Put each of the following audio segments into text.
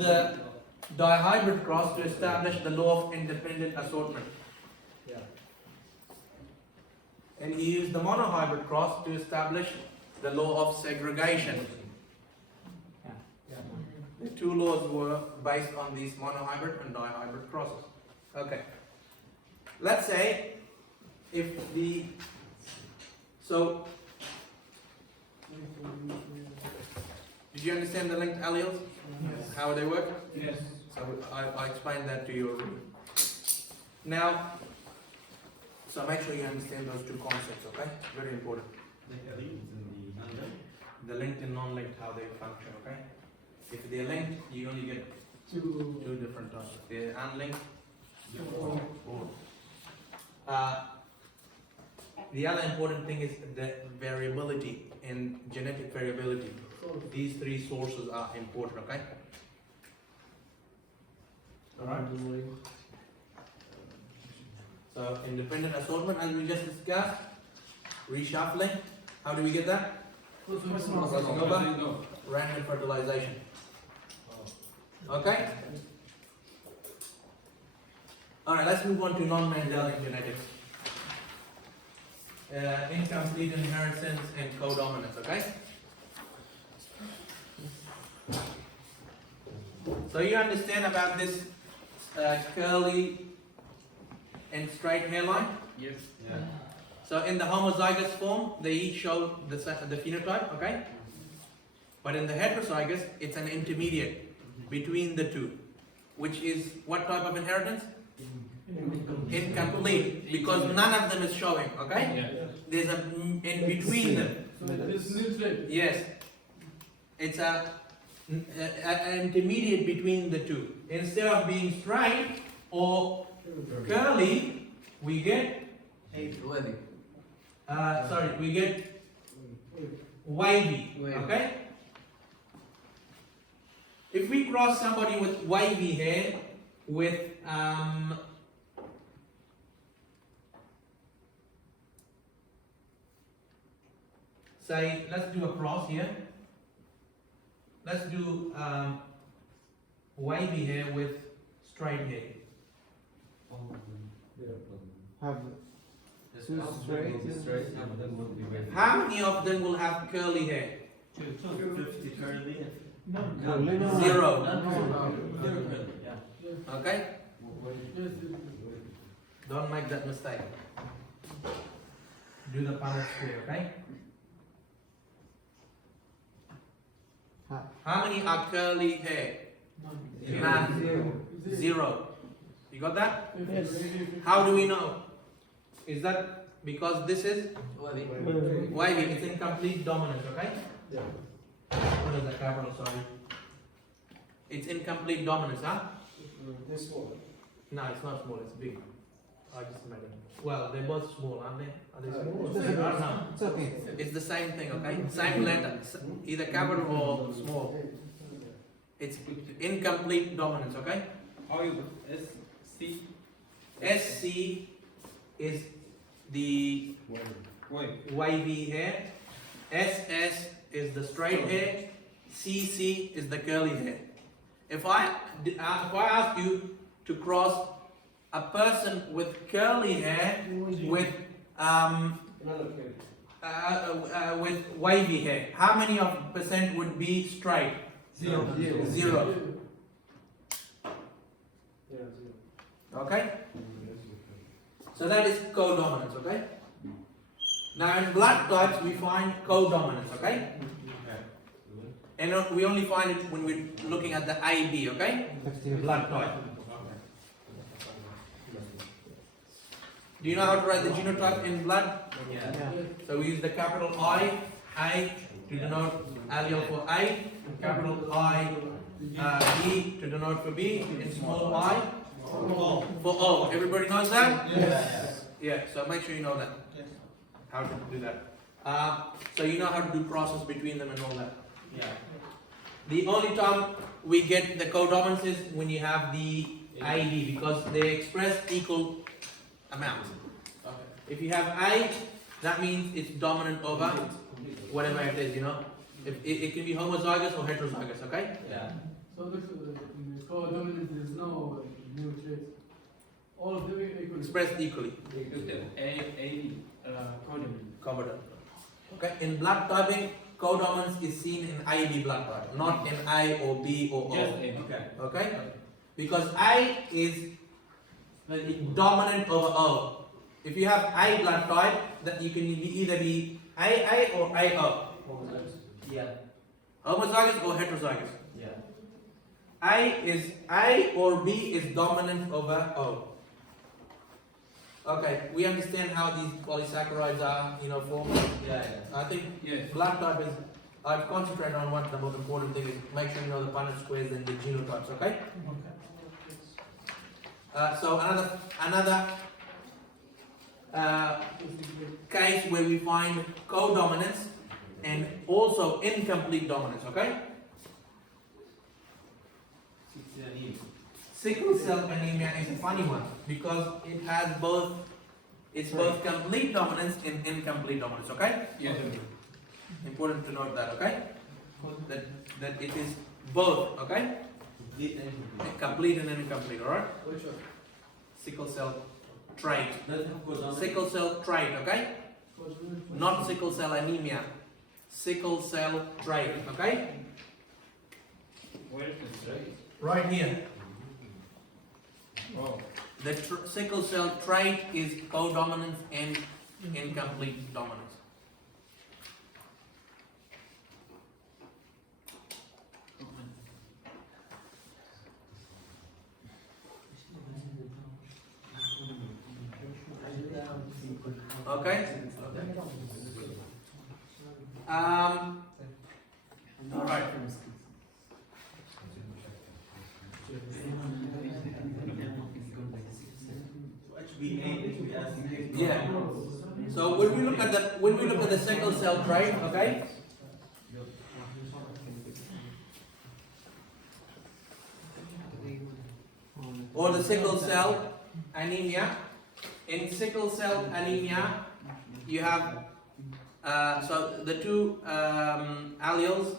the dihybrid cross to establish the law of independent assortment. And he used the monohybrid cross to establish the law of segregation. The two laws were based on these monohybrid and dihybrid crosses. Okay. Let's say if the did you understand the linked alleles? Yes. How they work? Yes. So I explained that to you already. Now, so make sure you understand those two concepts, okay? Very important. The linked and non-linked, how they function, okay? If they're linked, you only get two different types. If they're unlinked, four. The other important thing is the variability in genetic variability. These three sources are important, okay? Alright? So, independent assortment, as we just discussed, reshuffling. How do we get that? Random fertilization. Okay? Alright, let's move on to non-Mendelian genetics. Incomplete inheritance and codominance, okay? So you understand about this curly and straight hairline? Yes. Yeah. So in the homozygous form, they each show the phenotype, okay? But in the heterozygous, it's an intermediate between the two, which is what type of inheritance? Incomplete, because none of them is showing, okay? Yeah. There's a in between them. So this neutral. Yes. It's an intermediate between the two. Instead of being straight or curly, we get we get wavy. Okay? If we cross somebody with wavy hair with say, let's do a cross here. Let's do wavy hair with straight hair. Have two straight. How many of them will have curly hair? 50 curly. No. Zero. Yeah. Okay? Don't make that mistake. Do the Punnett square, okay? How many are curly hair? None. Zero. You got that? Yes. How do we know? Is that because this is wavy? It's incomplete dominance, okay? Yeah. What is the capital? Sorry. It's incomplete dominance, huh? This one. No, it's not small. It's big. I just made it. Well, they're both small, aren't they? Are they small? No. It's okay. It's the same thing, okay? Same letter, either capital or small. It's incomplete dominance, okay? How you SC? SC is the wavy hair. SS is the straight hair. CC is the curly hair. If I ask you to cross a person with curly hair with with wavy hair, how many of percent would be straight? Zero. Okay? So that is codominance, okay? Now in blood types we find codominance, okay? And we only find it when we're looking at the AB, okay? Blood type. Do you know how to write the genotype in blood? Yeah. So we use the capital I, A to denote allele for A, and capital I, B to denote for B, and small I for O. Everybody knows that? Yes. Yeah, so make sure you know that. How to do that. So you know how to do crosses between them and all that. Yeah. The only time we get the codominance is when you have the AB, because they express equal amounts. Okay. If you have A, that means it's dominant over whatever it is, you know. It can be homozygous or heterozygous, okay? Yeah. So this traits. All of them equally. expressed equally. Covered up. Okay. In blood typing, codominance is seen in IB blood type, not in I or B or O. Just A. Okay. Because I is dominant over O. If you have I blood type, that you can either be I or IO. Yeah. Homozygous or heterozygous. Yeah. I or B is dominant over O. Okay, we understand how these polysaccharides are, formed. Yeah. I think Yes. blood type is, I've concentrated on what the most important thing is, make sure you know the Punnett squares and the genotypes, okay? So another case where we find codominance and also incomplete dominance, okay? Sickle cell anemia is a funny one because it has both complete dominance and incomplete dominance, okay? Yeah. Important to note that, okay? That it is both, okay? Complete and incomplete, alright? Which one? Sickle cell trait. Sickle cell trait, okay? Not sickle cell anemia. Sickle cell trait, okay? Where is this right? Right here. Oh. The sickle cell trait is codominance and incomplete dominance. Okay? Alright. Yeah. So when we look at the sickle cell trait, okay? Or the sickle cell anemia. In sickle cell anemia, you have so the two alleles,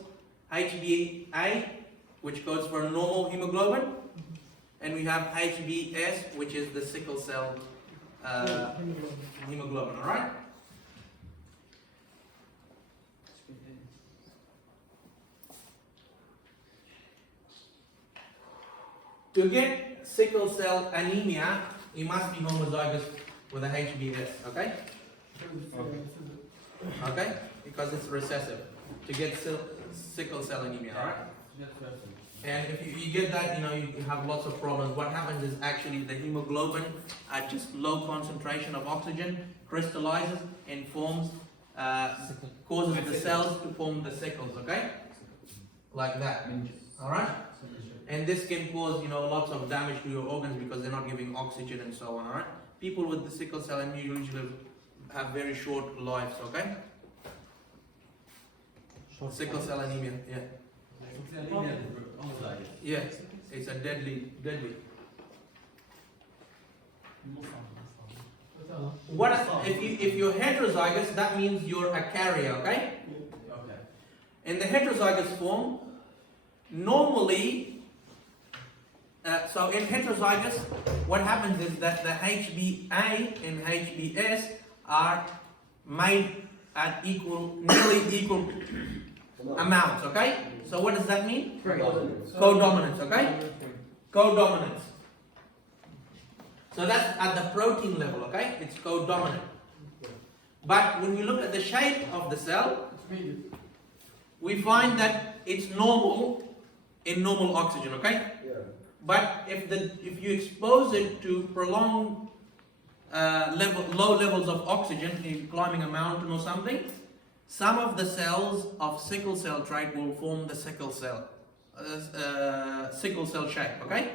HbA, which codes for normal hemoglobin, and we have HbS, which is the sickle cell hemoglobin. All right. To get sickle cell anemia, you must be homozygous with a HbS, okay? Okay? Because it's recessive. To get sickle cell anemia, alright? And if you get that, you have lots of problems. What happens is actually the hemoglobin at just low concentration of oxygen crystallizes and forms, causes the cells to form the sickles, okay? Like that. Alright? And this can cause, lots of damage to your organs because they're not giving oxygen and so on, alright? People with the sickle cell anemia usually have very short lives, okay? Sickle cell anemia, yeah. Yeah, it's a deadly. What if you're heterozygous? That means you're a carrier, okay? Okay. In the heterozygous form, normally, so in heterozygous, what happens is that the HbA and HbS are made at nearly equal amounts, okay? So what does that mean? Codominance, okay? Codominance. So that's at the protein level, okay? It's codominant. But when we look at the shape of the cell, we find that it's normal in normal oxygen, okay? But if you expose it to prolonged low levels of oxygen, in climbing a mountain or something, some of the cells of sickle cell trait will form the sickle cell shape, okay?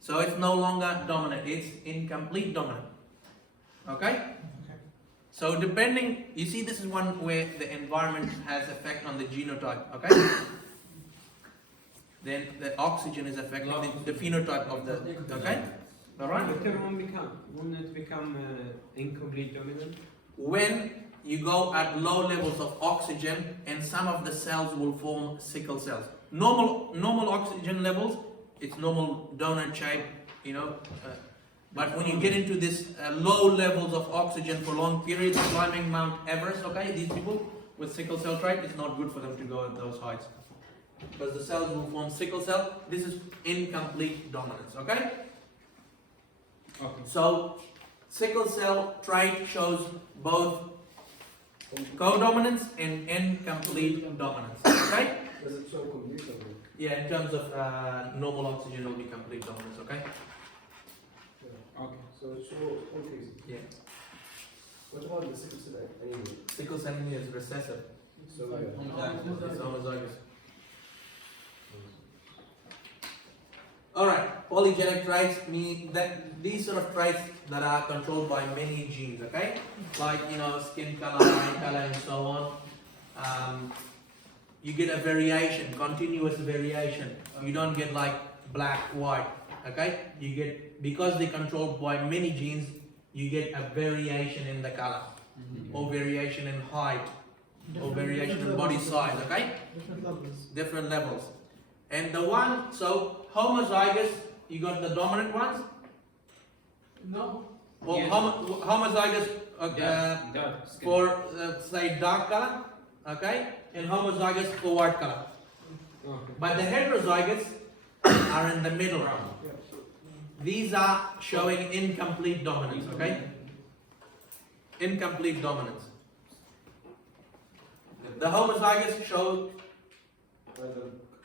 So it's no longer dominant, it's incomplete dominant, okay? So depending, you see this is one where the environment has effect on the genotype, okay? Then the oxygen is affecting the phenotype of the, okay? Alright? Won't it become incomplete dominant? When you go at low levels of oxygen and some of the cells will form sickle cells. Normal oxygen levels, it's normal donut shape, you know, but when you get into this low levels of oxygen for long periods, climbing Mount Everest, okay, these people with sickle cell trait, it's not good for them to go at those heights. Because the cells will form sickle cell. This is incomplete dominance, okay? Okay. So, sickle cell trait shows both codominance and incomplete dominance, okay? Does it show complete or not? Yeah, in terms of normal oxygen, it will be complete dominance, okay? Okay. So it shows all cases. Yeah. What about the sickle cell anemia? Sickle cell anemia is recessive, So it's homozygous. Alright, polygenic traits mean that these sort of traits that are controlled by many genes, okay? Like, you know, skin color, eye color, and so on. You get a variation, continuous variation. You don't get like black, white, okay? You get, because they're controlled by many genes, you get a variation in the color, or variation in height, or variation in body size, okay? Different levels. Different levels. And the one, so homozygous, you got the dominant ones, No. or Yes. homozygous Dark skin. for say dark color, okay, and homozygous for white color. Okay. But the heterozygous are in the middle. These are showing incomplete dominance, okay? Incomplete dominance. The homozygous show,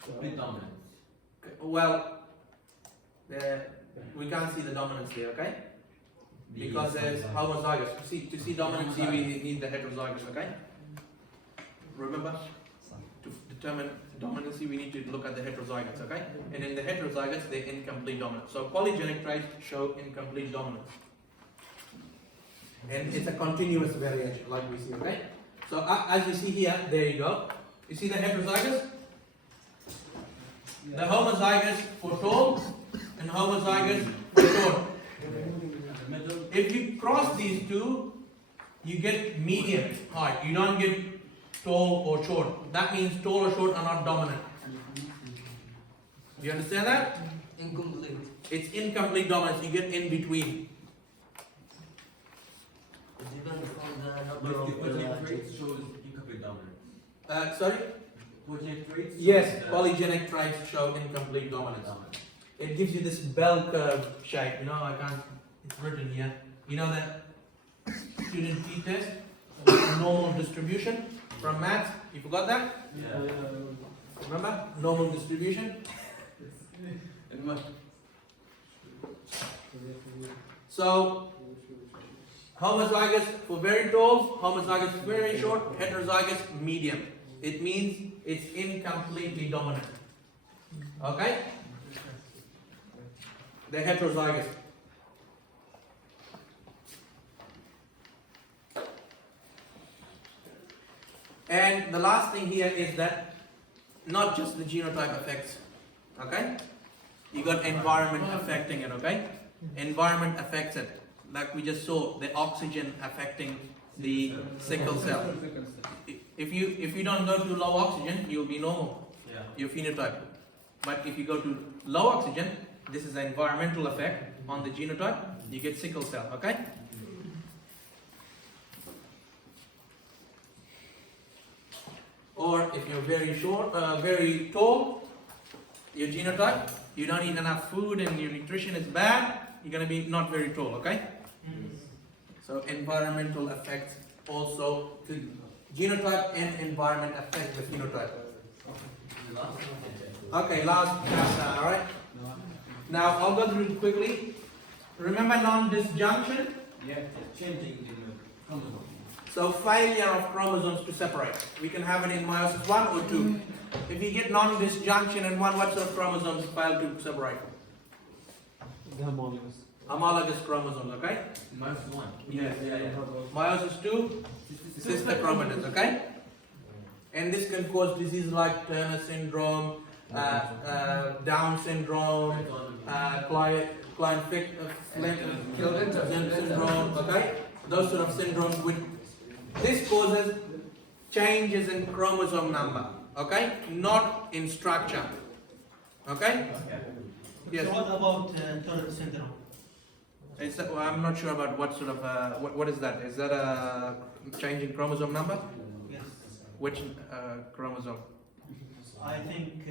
Complete dominance. well, we can't see the dominance here, okay? Because there's homozygous. To see dominance here, we need the heterozygous, okay? Remember? To determine dominancy, we need to look at the heterozygous, okay? And in the heterozygous, they're incomplete dominance. So polygenic traits show incomplete dominance. And it's a continuous variation, like we see, okay? So as you see here, there you go. You see the heterozygous? The homozygous for tall and homozygous for short. If you cross these two, you get medium height. You don't get tall or short. That means tall or short are not dominant. Do you understand that? Incomplete. It's incomplete dominance. You get in between. It's depends on the number of traits shows incomplete dominance. Sorry? Polygenic traits? Yes, polygenic traits show incomplete dominance. It gives you this bell curve shape. You know, I can't. It's written here. You know that student t-test, normal distribution from maths. You forgot that? Yeah. Remember normal distribution? So homozygous for very tall, homozygous for very short, heterozygous medium. It means it's incompletely dominant. Okay? The heterozygous. And the last thing here is that not just the genotype affects, okay? You got environment affecting it, okay? Environment affects it. Like we just saw, the oxygen affecting the sickle cell. If you don't go to low oxygen, you'll be normal, Yeah. your phenotype. But if you go to low oxygen, this is an environmental effect on the genotype, you get sickle cell, okay? Or if you're very short, very tall, your genotype, you don't eat enough food and your nutrition is bad, you're going to be not very tall, okay? So environmental effects also, genotype and environment affect the phenotype. Okay, last chapter, alright? Now I'll go through it quickly. Remember non-disjunction? Yeah. Changing the chromosome. So failure of chromosomes to separate. We can have it in meiosis 1 or 2. If you get non-disjunction in one, what sort of chromosomes fail to separate? The homologous. Homologous chromosomes, okay? Minus 1. Yes. Yeah. Meiosis 2, sister chromatin, okay? And this can cause diseases like Turner syndrome, Down syndrome, Klinefelter syndrome, okay? Those sort of syndromes which this causes changes in chromosome number, okay? Not in structure, okay? Yes. So what about Turner syndrome? Well, I'm not sure about what sort of what is that? Is that a change in chromosome number? Yes. Which chromosome? I think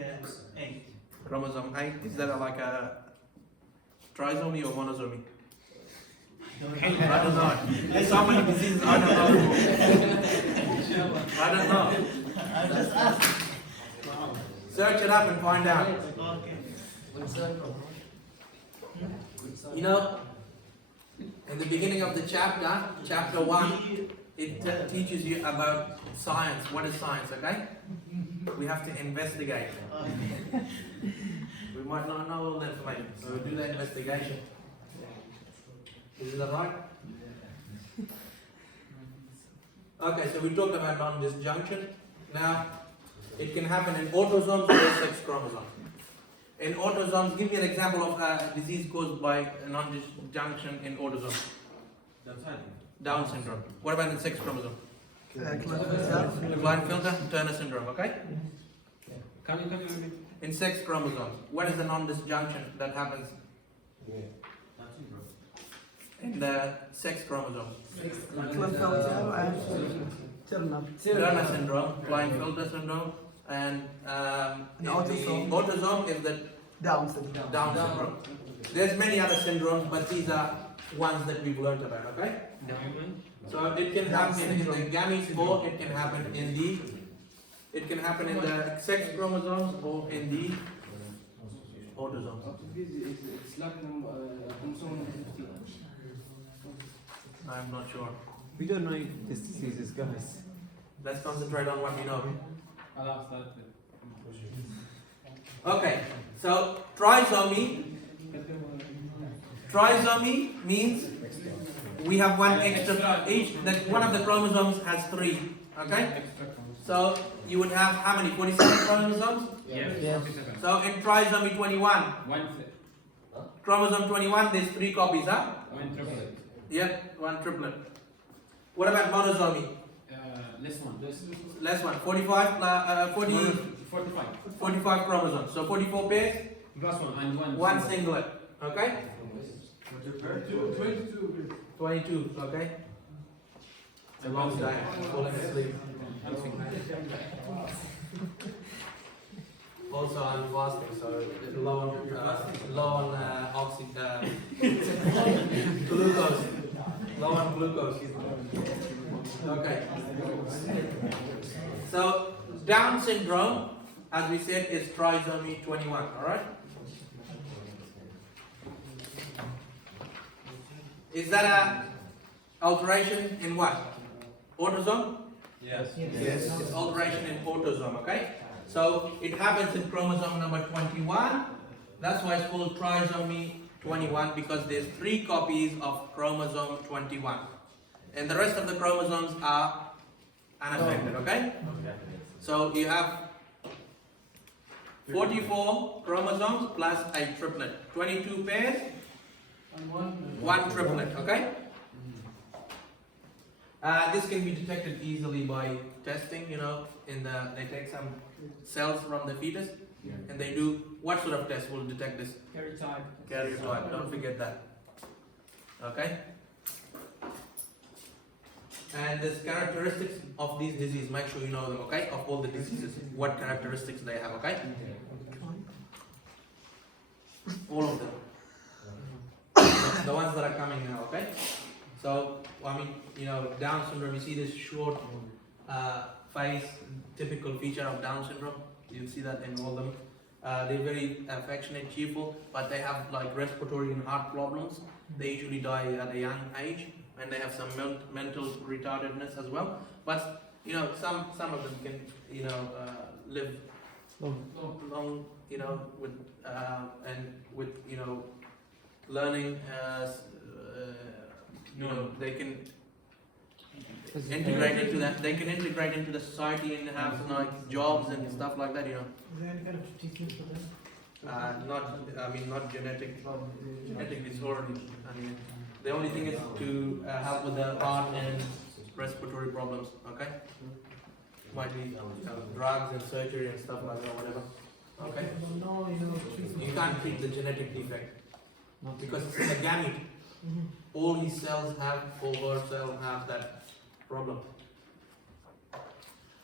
8. Chromosome 8. Is that like a trisomy or monosomy? I don't know. There's so many diseases. I don't know. I don't know. I just asked. Search it up and find out. Okay. You know, in the beginning of the chapter, chapter 1, it teaches you about science. What is science, okay? We have to investigate. We might not know all the information, so we do the investigation. Is that right? Okay, so we talked about non-disjunction. Now, it can happen in autosomes or sex chromosomes. In autosomes, give me an example of a disease caused by a non-disjunction in autosomes. Down syndrome. What about in sex chromosome? Klinefelter, Turner syndrome, okay? Can you repeat? In sex chromosomes, what is the non-disjunction that happens in the sex chromosomes? Turner syndrome, Klinefelter syndrome, and the autosome is the Down syndrome. There's many other syndromes, but these are ones that we've learned about, okay? So it can happen in the gametes, or it can happen in the sex chromosomes or in the autosomes. It's like chromosome 15. I'm not sure. We don't know if this disease is guys. Let's concentrate on what we know. I'll ask that. Okay, so trisomy means we have one extra, that one of the chromosomes has 3, okay? So you would have how many, 47 chromosomes? Yes. So in trisomy 21, chromosome 21, there's 3 copies, huh? One triplet. Yep, 1 triplet. What about monosomy? Less one. Less one, 45 plus, 45. 45 chromosomes. So 44 pairs, Plus one and one. one singlet, okay? 22. 22, okay? It's a long time, falling asleep. Also, I'm fasting, so low on glucose. Low on glucose. Okay. So, Down syndrome, as we said, is trisomy 21, alright? Is that a alteration in what? Autosome? Yes. Yes, it's alteration in autosome, okay? So it happens in chromosome number 21. That's why it's called trisomy 21, because there's 3 copies of chromosome 21. And the rest of the chromosomes are unaffected, okay? So you have 44 chromosomes plus a triplet. 22 pairs, And 1 triplet, okay? This can be detected easily by testing, you know, they take some cells from the fetus and they do, what sort of test will detect this? Karyotype, don't forget that. Okay? And there's characteristics of these diseases, make sure you know them, okay? Of all the diseases, what characteristics they have, okay? All of them. The ones that are coming now, okay? So, I mean, you know, Down syndrome, you see this short face, typical feature of Down syndrome. You'll see that in all of them. They're very affectionate, cheerful, but they have like respiratory and heart problems. They usually die at a young age, and they have some mental retardedness as well. But, you know, some of them can, you know, live long, you know, with, and with, you know, learning, you know, they can integrate into that. They can integrate into the society and have like jobs and stuff like that. You know. Is there any kind of treatment for them? Not genetic disorder. I mean, the only thing is to help with the heart and respiratory problems. Okay. Might be drugs and surgery and stuff like that, whatever. Okay? No, You can't treat the genetic defect Not because it's in the gamete. All his cells have, all her cells have that problem.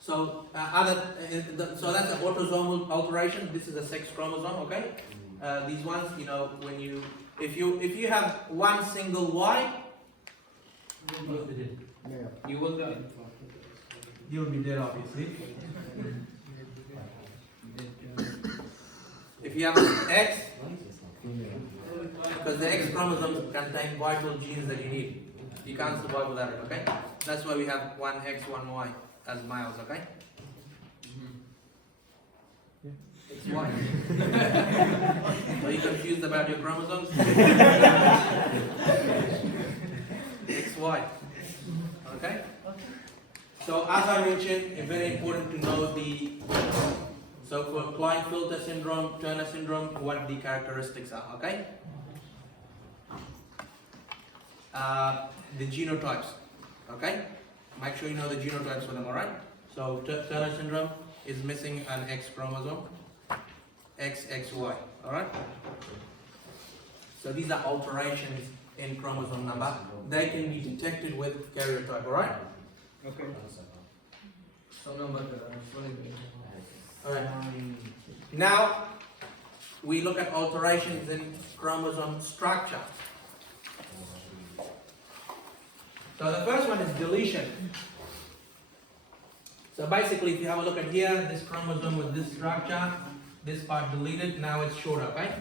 So so that's an autosomal alteration. This is a sex chromosome. Okay. These ones, when if you have one single Y, You will die. you'll be dead, obviously. If you have an X, because the X chromosomes contain vital genes that you need. You can't survive without it, okay? That's why we have one X, one Y as males, okay? It's Y. Are you confused about your chromosomes? XY. Okay? So as I mentioned, it's very important to know so for Klinefelter syndrome, Turner syndrome, what the characteristics are, okay? The genotypes, okay? Make sure you know the genotypes for them, alright? So Turner syndrome is missing an X chromosome, XXY, alright? So these are alterations in chromosome number. They can be detected with karyotype, alright? Okay. So number Alright. Now we look at alterations in chromosome structure. So the first one is deletion. So basically, if you have a look at here, this chromosome with this structure, this part deleted, now it's short, okay?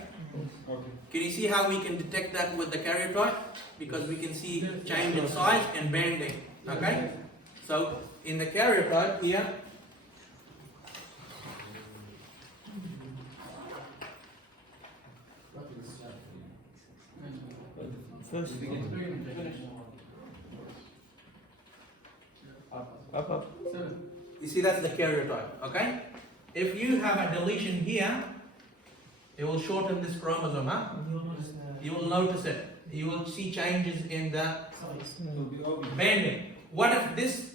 Okay. Can you see how we can detect that with the karyotype? Because we can see change in size and bending, okay? So in the karyotype here, First, up. you see that's the karyotype, okay? If you have a deletion here, it will shorten this chromosome, huh? You will notice it. You will see changes in the bending. What if this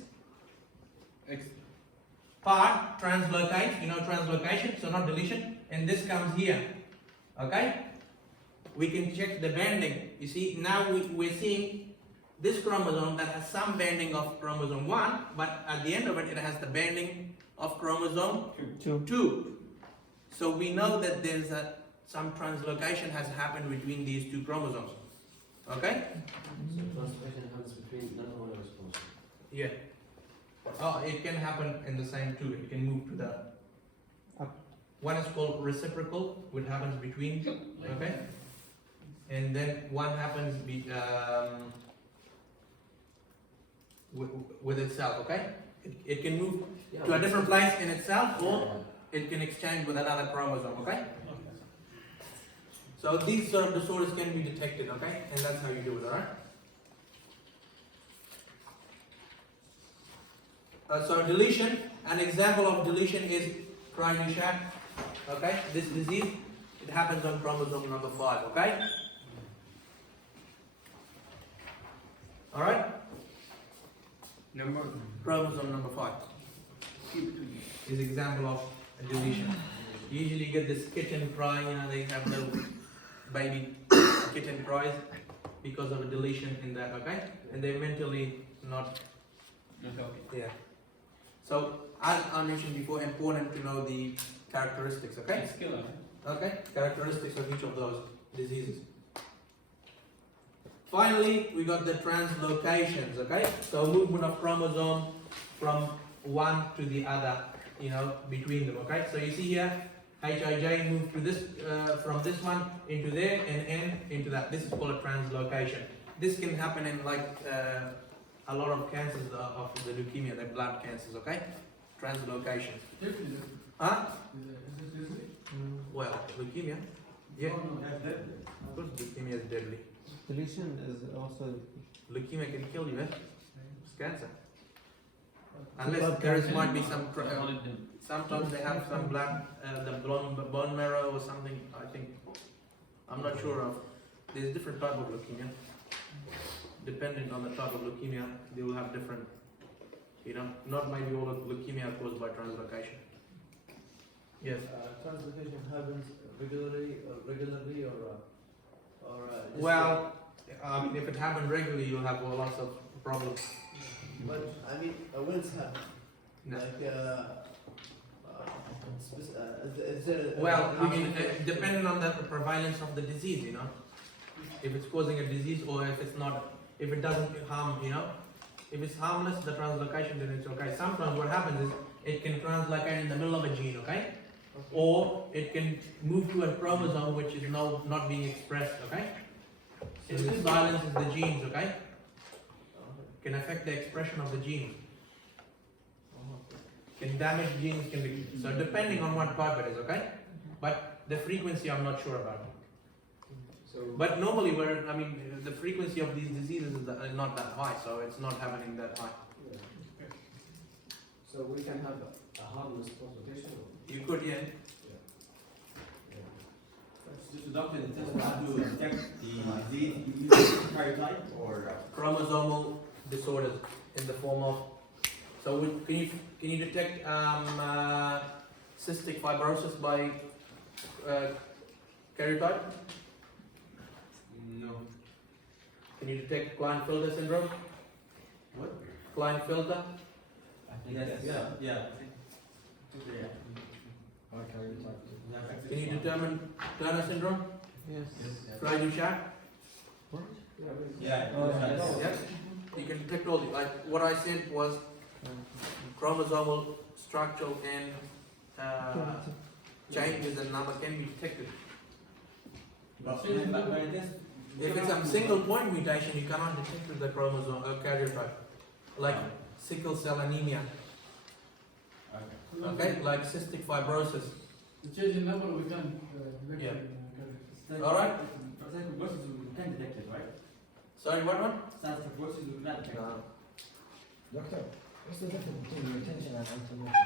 part translocates, translocation, so not deletion, and this comes here, okay? We can check the bending. You see, now we're seeing this chromosome that has some bending of chromosome 1, but at the end of it, it has the bending of chromosome 2. So we know that there's some translocation has happened between these two chromosomes. Okay? So translocation happens between non-hormonal chromosomes. Yeah. Oh, it can happen in the same two. It can move to the Up. One is called reciprocal, which happens between. Okay? And then one happens with itself, okay? It can move to a different place in itself, or it can exchange with another chromosome, okay? So these sort of disorders can be detected, okay? And that's how you do it, alright? So deletion, an example of deletion is Chromosome, okay? This disease, it happens on chromosome number 5, okay? Alright? Chromosome number 5 is example of a deletion. You usually get this kitten crying, they have little baby kitten cries because of a deletion in that, okay? And they're mentally not, yeah. So, as I mentioned before, important to know the characteristics, okay? It's killer. Okay, characteristics of each of those diseases. Finally, we got the translocations, okay? So movement of chromosome from one to the other, between them, okay? So you see here, HIJ moved to this, from this one into there, and N into that. This is called a translocation. This can happen in a lot of cancers of the leukemia, the blood cancers, okay? Translocations. Huh? Well, leukemia. Yeah. Of course, leukemia is deadly. Deletion is also Leukemia can kill you, eh? It's cancer. Unless there might be some. Sometimes they have some blood, the bone marrow or something. I think. I'm not sure of. There's different type of leukemia. Depending on the type of leukemia, they will have different. Not maybe all of leukemia caused by translocation. Yes. Translocation happens regularly or just Well, if it happens regularly, you'll have lots of problems. but I mean, when it's happened, No. like is there Well, I mean, depending on the prevalence of the disease, you know, if it's causing a disease or if it's not, if it doesn't harm, you know, if it's harmless, the translocation, then it's okay. Sometimes what happens is it can translocate in the middle of a gene, okay? Or it can move to a chromosome which is not being expressed, okay? And it silences the genes, okay? Can affect the expression of the genes. Can damage genes, can be, so depending on what type it is, okay? But the frequency I'm not sure about. So But normally the frequency of these diseases is not that high, so it's not happening that high. yeah. So we can have a harmless consultation. You could, yeah. So the doctor doesn't have to detect the disease, you use karyotype or Chromosomal disorders in the form of, so can you detect cystic fibrosis by karyotype? no. Can you detect Klinefelter syndrome? What? Klinefelter? Yes, yeah. Yeah. Can you determine Turner syndrome? Yes. Fry-Duchenne? Yeah. Yes. You can detect all the, like what I said was chromosomal, structural and changes and number can be detected. If it's a single point mutation, you cannot detect with the chromosome karyotype. Like sickle cell anemia, okay? Like cystic fibrosis. The change in number we can Yeah. detect. All right. Fibrosis we can detect it, right? Sorry, what? Fibrosis we cannot detect it. Doctor, what's the difference between retention and inflammation?